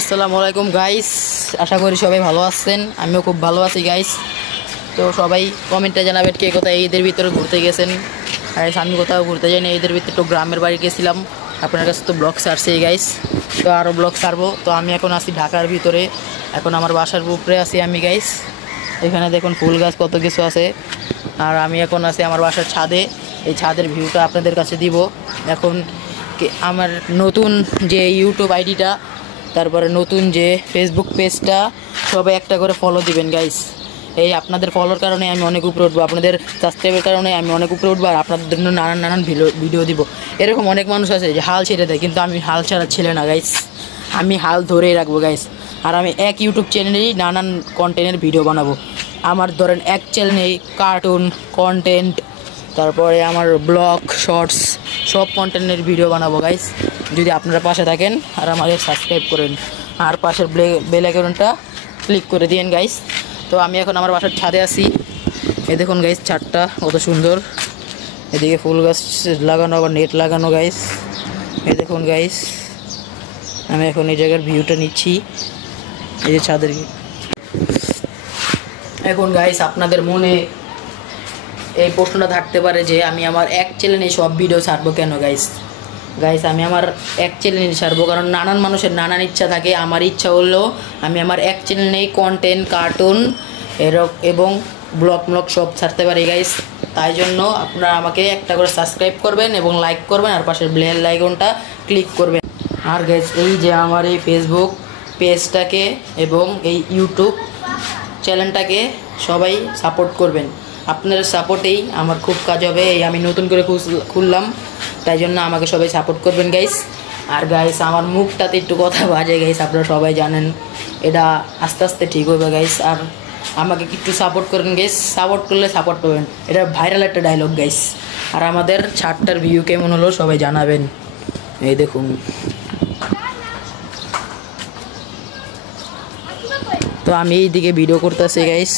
আসসালামু আলাইকুম গাইস, আশা করি সবাই ভালো আছেন। আমিও খুব ভালো আছি গাইস। তো সবাই কমেন্টে জানাবেন কে কোথায় ঈদের ভিতরে ঘুরতে গেছেন। আর আমি কোথাও ঘুরতে যাইনি, ঈদের ভিতরে একটু গ্রামের বাড়ি গেছিলাম। আপনার কাছে তো ব্লগ ছাড়ছি গাইস, তো আরও ব্লগ ছাড়বো। তো আমি এখন আছি ঢাকার ভিতরে, এখন আমার বাসার উপরে আছি আমি গাইস। এখানে দেখুন ফুল গাছ কত কিছু আছে। আর আমি এখন আছি আমার বাসার ছাদে, এই ছাদের ভিউটা আপনাদের কাছে দিব। এখন আমার নতুন যে ইউটিউব আইডিটা, তারপরে নতুন যে ফেসবুক পেজটা, সবাই একটা করে ফলো দিবেন গাইস। এই আপনাদের ফলোর কারণে আমি অনেক উপরে উঠবো, আপনাদের সাবস্ক্রাইবের কারণে আমি অনেক উপরে উঠবো। আর আপনাদের জন্য নানান ভিডিও দিব। এরকম অনেক মানুষ আছে যে হাল ছেড়ে দেয়, কিন্তু আমি হাল ছাড়া ছেলে না গাইস, আমি হাল ধরেই রাখবো গাইস। আর আমি এক ইউটিউব চ্যানেলেই নানান কন্টেন্টের ভিডিও বানাবো। আমার ধরেন এক চ্যানেলেই কার্টুন কন্টেন্ট, তারপরে আমার ব্লগ শর্টস, সব কন্টেন্টের ভিডিও বানাবো গাইস। যদি আপনারা পাশে থাকেন আর আমাদের সাবস্ক্রাইব করেন, আর পাশের বেল আইকনটা ক্লিক করে দিন গাইস। তো আমি এখন আমার বাসার ছাদে আছি। এই দেখুন গাইস, ছাদটা কত সুন্দর। এদিকে ফুল গাছ লাগানো, আবার নেট লাগানো গাইস। এই দেখুন গাইস, আমি এখন এই জায়গার ভিউটা নিচ্ছি, এই যে ছাদের। এখন গাইস আপনাদের মনে এই প্রশ্নটা থাকতে পারে যে আমি আমার এক চ্যানেলে সব ভিডিও ছাড়বো কেন গাইস। আমি আমার এক চ্যানেলে ছাড়বো কারণ নানান মানুষের নানান ইচ্ছা থাকে। আমার ইচ্ছা হলো আমি আমার এক চ্যানেলেই কন্টেন্ট কার্টুন এবং ব্লগ সব ছাড়তে পারি গাইস। তাই জন্য আপনারা আমাকে একটা করে সাবস্ক্রাইব করবেন এবং লাইক করবেন, আর পাশের বেল আইকনটা ক্লিক করবেন। আর গাইস, এই যে আমার এই ফেসবুক পেজটাকে এবং এই ইউটিউব চ্যানেলটাকে সবাই সাপোর্ট করবেন। আপনার সাপোর্টেই আমার খুব কাজ হবে। এই আমি নতুন করে খুললাম, তাই জন্য আমাকে সবাই সাপোর্ট করবেন গাইস। আর গাইস, আমার মুখটাতে একটু কথা বাজে গাইস, আপনারা সবাই জানেন। এটা আস্তে আস্তে ঠিক হবে গাইস। আর আমাকে একটু সাপোর্ট করবেন গাইস, সাপোর্ট করলে সাপোর্ট পাবেন। এটা ভাইরাল একটা ডায়লগ গাইস। আর আমাদের ছাদটার ভিউ কেমন হলো সবাই জানাবেন। এই দেখুন, তো আমি এইদিকে ভিডিও করতেছি গাইস।